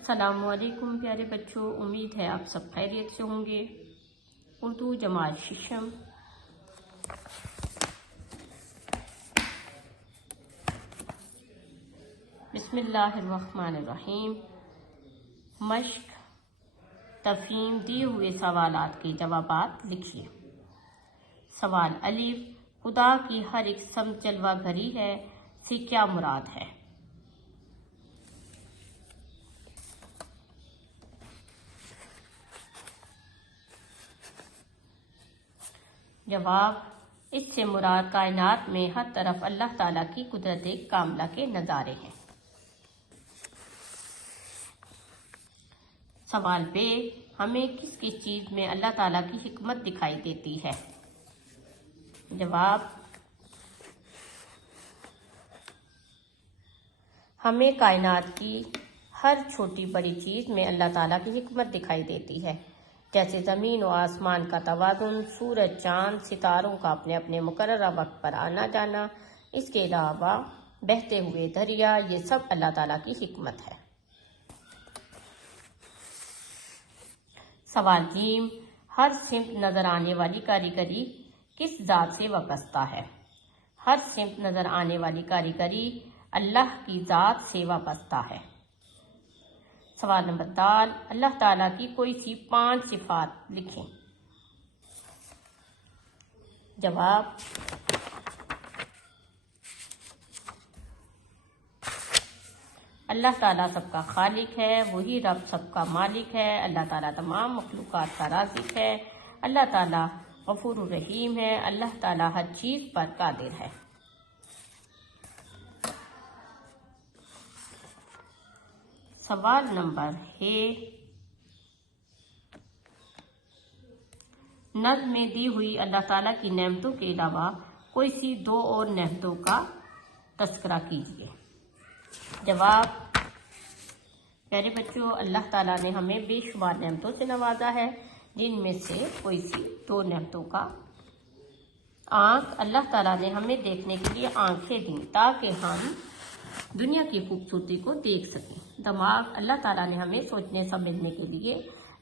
अस्सलाम वालेकुम प्यारे बच्चों, उम्मीद है आप सब खैरियत से होंगे। उर्दू जमात शिशम बिस्मिल्लाहिर्रहमानिर्रहीम। मश्क तफहीम दिए हुए सवालात के जवाबात लिखिए। सवाल अलिफ, खुदा की हर एक समत जलवा घरी है से क्या मुराद है? जवाब, इससे मुराद कायनात में हर तरफ अल्लाह ताला की कुदरत कामला के नज़ारे हैं। सवाल बे, हमें किस किस चीज़ में अल्लाह ताला की हिकमत दिखाई देती है? जवाब, हमें कायनात की हर छोटी बड़ी चीज़ में अल्लाह ताला की हिकमत दिखाई देती है, जैसे ज़मीन और आसमान का तवाज़ुन, सूरज, चाँद, सितारों का अपने अपने मुकर्रर वक्त पर आना जाना। इसके अलावा बहते हुए दरिया, ये सब अल्लाह ताला की हिकमत है। सवाल जीम, हर सिमत नज़र आने वाली कारीगरी किस ज़ात से वाबस्ता है? हर सिमत नज़र आने वाली कारीगरी अल्लाह की ज़ात से वाबस्ता है। सवाल नंबर दाल, अल्लाह ताला की कोई सी 5 सिफात लिखें। जवाब, अल्लाह ताला सबका खालिक है, वही रब सबका मालिक है। अल्लाह ताला तमाम मखलूक़ात का राज़िक है। अल्लाह ताला गफूर रहीम है। अल्लाह ताला हर चीज़ पर कादिर है। सवाल नंबर है, नज़्म में दी हुई अल्लाह ताला की नेमतों के अलावा कोई सी 2 और नेमतों का तस्करा कीजिए। जवाब, प्यारे बच्चों, अल्लाह ताला ने हमें बेशुमार नेमतों से नवाजा है, जिनमें से कोई सी 2 नेमतों का आँख, अल्लाह ताला ने हमें देखने के लिए आँखें दी ताकि हम दुनिया की खूबसूरती को देख सकें। दिमाग, अल्लाह ताला ने हमें सोचने समझने के लिए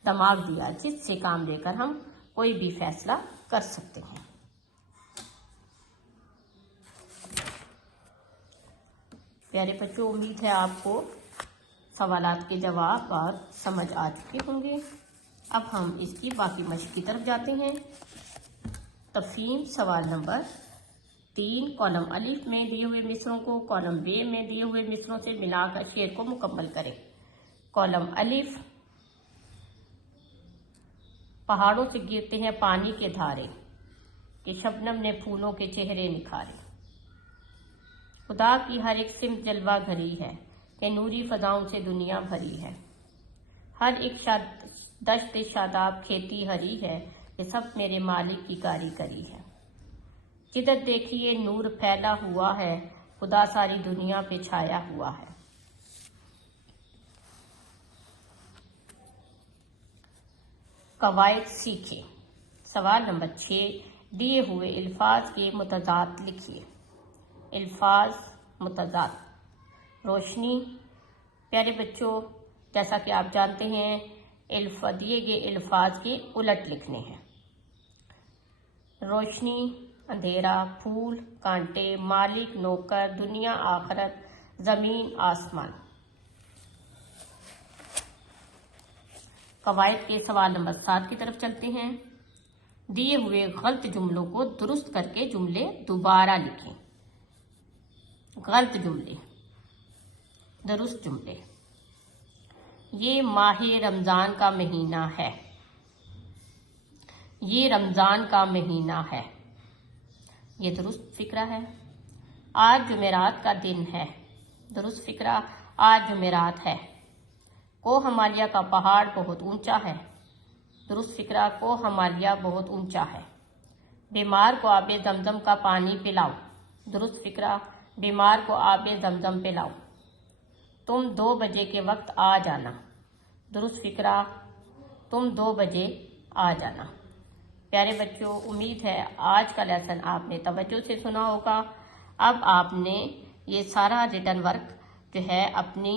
दिमाग दिया, जिससे काम लेकर हम कोई भी फैसला कर सकते हैं। प्यारे बच्चों, उम्मीद है आपको सवालात के जवाब और समझ आ चुके होंगे। अब हम इसकी बाकी मश्क की तरफ जाते हैं। तफहीम सवाल नंबर 3, कॉलम अलिफ में दिए हुए मिसरों को कॉलम बे में दिए हुए मिसरों से मिलाकर शेर को मुकम्मल करें। कॉलम अलिफ, पहाड़ों से गिरते हैं पानी के धारे कि शबनम ने फूलों के चेहरे निखारे। खुदा की हर एक सिमत जलवा घरी है कि नूरी फजाओं से दुनिया भरी है। हर एक दश्त शादाब खेती हरी है कि सब मेरे मालिक की कारीगरी है। जिधर देखिए नूर फैला हुआ है, खुदा सारी दुनिया पे छाया हुआ है। कवायद सीखे। सवाल नंबर 6, दिए हुए अल्फाज के मुतज़ाद लिखिए। अल्फाज मुतज़ाद। रोशनी, प्यारे बच्चों, जैसा कि आप जानते हैं दिए गए अल्फाज के उलट लिखने हैं। रोशनी, अंधेरा, फूल, कांटे, मालिक, नौकर, दुनिया, आखिरत, जमीन, आसमान। कवायद के सवाल नंबर 7 की तरफ चलते हैं। दिए हुए गलत जुमलों को दुरुस्त करके जुमले दोबारा लिखें। गलत जुमले, दुरुस्त जुमले। ये माह रमजान का महीना है। ये रमजान का महीना है, ये दुरुस्त फिक्रा है। आज जुमेरात का दिन है, दुरुस्त फिक्रा, आज जुमेरात है। को हिमालय का पहाड़ बहुत ऊंचा है, दुरुस्त फिक्रा, को हिमालय बहुत ऊंचा है। बीमार को आबे जमजम का पानी पिलाओ, दुरुस्त फिक्रा, बीमार को आबे जमजम पिलाओ। तुम 2 बजे के वक्त आ जाना, दुरुस्त फिक्रा, तुम 2 बजे आ जाना। प्यारे बच्चों, उम्मीद है आज का लेसन आपने तवज्जो से सुना होगा। अब आपने ये सारा रिटन वर्क जो है अपनी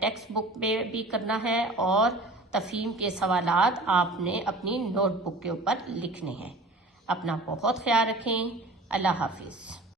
ٹیکسٹ بک میں بھی کرنا ہے اور تفہیم کے سوالات آپ نے اپنی نوٹ بک کے اوپر لکھنے ہیں۔ اپنا بہت خیال رکھیں۔ اللہ حافظ۔